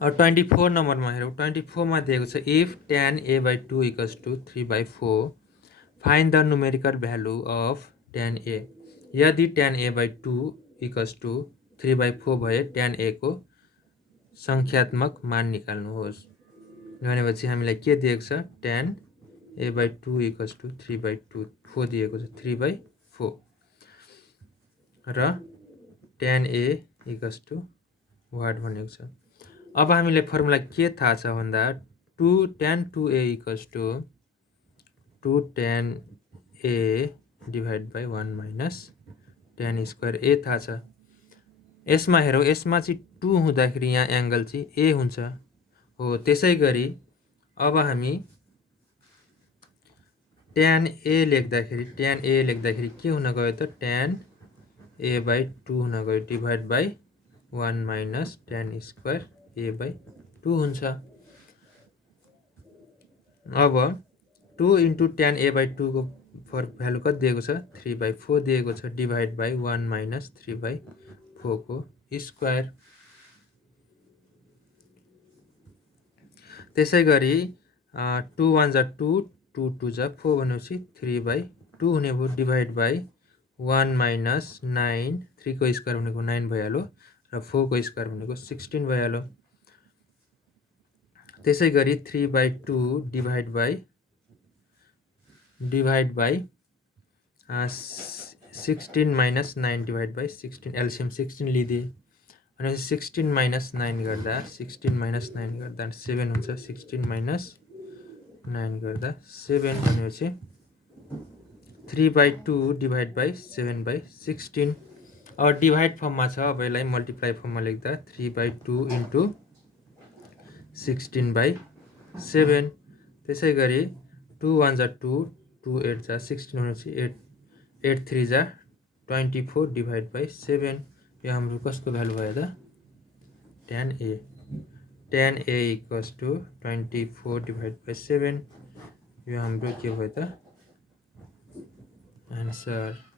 अब 24 नम्बरमा हेरौँ। 24 मा दिएको छ if tan a/2 equals to 3/4 find the numerical value of tan a। यदि tan a/2 इक्वल्स टु 3/4 भए tan a को सङ्ख्यात्मक मान निकाल्नुहोस् भनेपछि हामीलाई के दिएको छ tan a/2 इक्वल्स टु 3/2 4 दिएको छ 3/4 र tan a equals to what भनेको छ। अब हामीलाई फर्मुला के थाहा छ भन्दा 2 tan 2a equals to 2 tan a divide by 1 minus tan square a थाहा छ। यसमा हेरौँ, यसमा चाहिँ 2 हुँदाखेरि यहाँ एङ्गल चाहिँ a हुन्छ हो। त्यसै गरी अब हामी tan a लेख्दाखेरि के हुन गयो त tan a/2 हुन गयो divide by 1 minus tan square a/2 हुन्छ। अब 2 इन्टु tan a/2 को भ्यालु कति दिएको छ 3/4 दिएको छ डिभाइड बाई 1 माइनस 3/4 को स्क्वायर। त्यसै गरी 2 1 जा 2 2 2 जा 4 भनेपछि 3/2 हुने भयो डिभाइड बाई 1 माइनस 9 3 को स्क्वायर भनेको 9 भइहाल्यो र 4 को स्क्वायर भनेको 16 भइहाल्यो। त्यसै गरी 3/2 divide by 16 minus 9 divide by 16 LCM 16 लिदिए अनि 16 माइनस 9 गर्दा 7 हुन्छ। 16 माइनस 9 गर्दा 7 भनेपछि 3/2 डिभाइड बाई 7/16। अब डिभाइड फर्ममा छ, अब यसलाई मल्टिप्लाई फर्ममा लेख्दा 3/2 इन्टु 16/7। त्यसै गरी 2 1 जा 2 2 8 जा 16 भनेपछि 8 3 जा 24 डिभाइड बाई 7। यो हाम्रो कसको भ्यालु भयो त tan a। tan a equals to 24 divide by 7। यो हाम्रो के भयो त आन्सर।